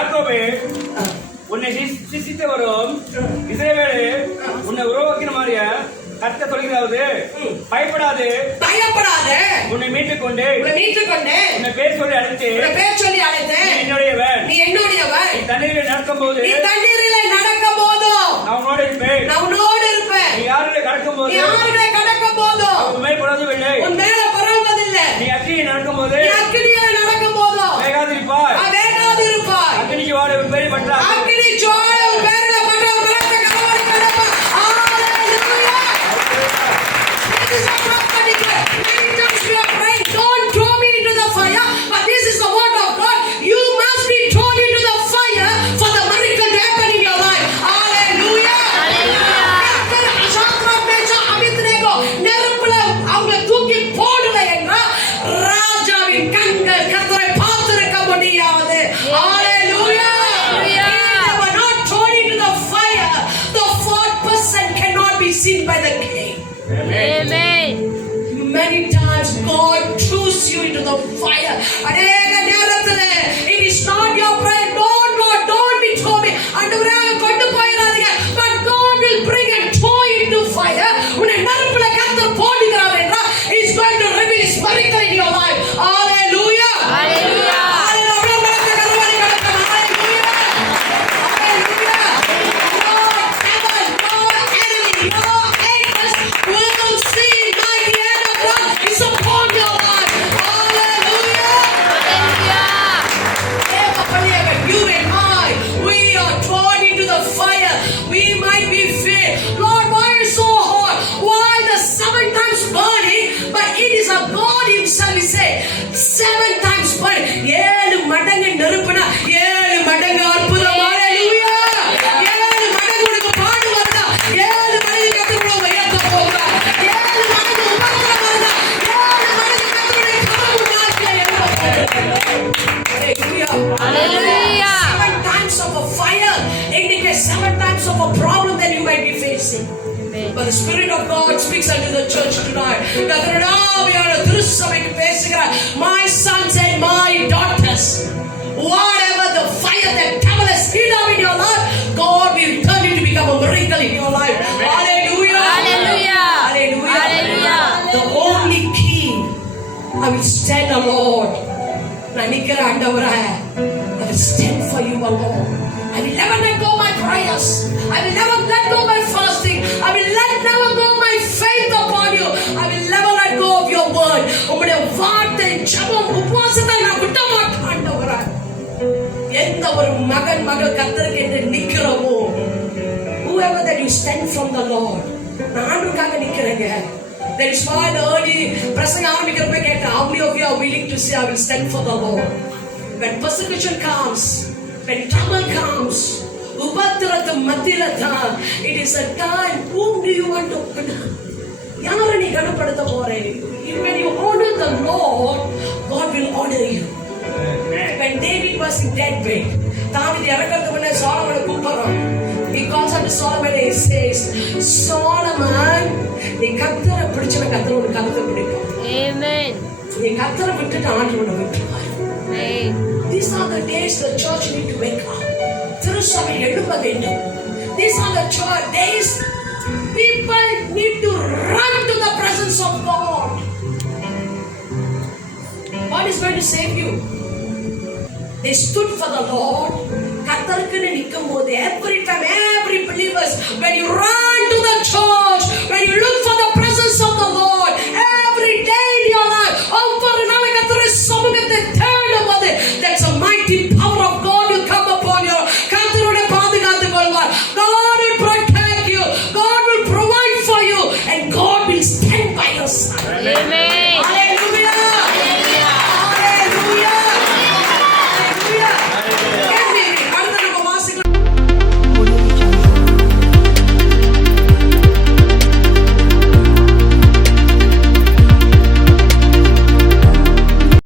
யாக்கோபே, உன்னை சிசித்து வரும் இஸ்ரவேலே, உன்னை உருவாக்கினமாறிய கர்த்தர் சொல்கிறாவது, பயப்படாது, உன்னை மீட்டுக் கொண்டு உன்னை பேர் சொல்லி அழைத்தேன், என்னுடையவன், நீ தண்ணீரில் நடக்கும் போது நான் உன்னோடு இருப்பேன், நீ யாருடைய கடக்கும் போது உன் மேல் படுவதில்லை, நீ அக்கினியை நடக்கும் போது வேகாதிருப்பாய், அக்கினிக்கு வாட உன் பேரை பற்றாது. Seen by the king. Amen. Many times God throws you into the fire. It is not your prayer. Don't be told me. But God will bring and throw you into fire. He's going to reveal His miracle in your life. Hallelujah. Hallelujah. We say 7 times burn. 7 மடங்கு நெருப்புனா 7 மடங்கு அற்புதம். ஹalleluya. 7 மடங்கு உனக்கு பாடு வரதா, 7 மடங்கு கர்த்தர் உயர்த்த போகிறார். 7 மடங்கு உபத்திரம் வரதா, 7 மடங்கு கர்த்தருடைய கரம் உண்டாக்கி ஹalleluya. Hallelujah. 7 times of a fire indicates 7 times of a problem that you might be facing. But the Spirit of God speaks unto the church tonight. My sons and my daughters, whatever the fire that devil has hid up in your life, God will turn it to become a miracle in your life. Hallelujah. Hallelujah. Hallelujah. Hallelujah. The only king, I will stand alone. I will stand for you alone. I will never let go my prayers. I will never let go my fasting. I will never go my faith upon you. I will never let go of your word. உம்முடைய வார்த்தை ஜெபம் உபவாசத்தை நான் விட மாட்டேன் ஆண்டவரே. எந்த ஒரு மகன் மகள் கர்த்தருக்கு என்று நிக்கிறோமோ, whoever that you stand from the Lord, நான் ஆண்டவருக்காக நிக்கிறேங்க. That is why the early பிரசங்க ஆரம்பிக்கிறப்ப கேட்டேன், how many of you are willing to say I will stand for the Lord? When persecution comes, when trouble comes, உபத்திரத்து மத்தியில தான், it is a time, whom do you want to honor? யாரை நீ கனப்படுத்த போறே? When you honor the Lord, God will honor you. When David was in dead bed, தாவீது இறக்கறதுக்கு முன்ன சாலமோனை கூப்பிடுறான். He calls unto Solomon and he says, Solomon, நீ கர்த்தரை பிடிச்சவ கர்த்தர் உனக்கு கர்த்தரை பிடிக்கும். Amen. நீ கர்த்தரை விட்டுட்டு ஆண்டவரை விட்டுருவார். Amen. These are the days the church need to wake up. திருசபை எழும்ப வேண்டும். These are the days people need to run to the presence of God. God is going to save you. They stood for the Lord. கர்த்தருக்கு நிக்கும்போது every time, every believers, when you run to the church, when you look for the presence of the Lord, every day in your life, ஒவ்வொரு நாளும் கர்த்தருடைய சமூகத்தை தேடும்போது, that's a mighty power of God will come upon you. கர்த்தருடைய பாதுகாத்துக் கொள்வார். God will protect you. God will provide for you, and God will stand by your side. Amen.